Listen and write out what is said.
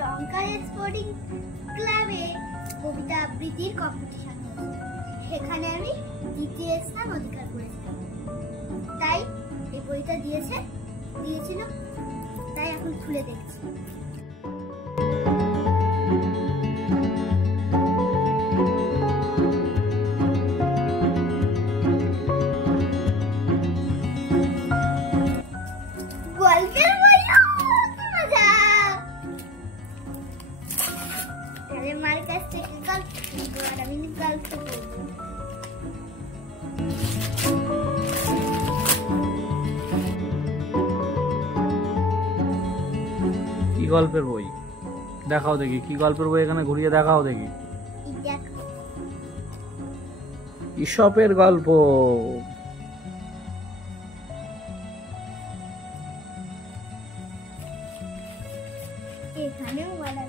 রংকার sporting ক্লাবে কবিতা আবৃত্তির competition হয়েছিল, সেখানে আমি দ্বিতীয় স্থান অধিকার করেছিলাম। তাই এই বইটা দিয়েছিল, তাই এখন খুলে দেখছি। গল্পের বই, কি মজা! মার কাছ থেকে গল্প শুনবো আর আমি গল্প করবো। কি গল্পের বই দেখাও দেখি, কি গল্পের বই এখানে ঘুরিয়ে দেখাও দেখি। ঈশপের গল্প। এখানেও বলা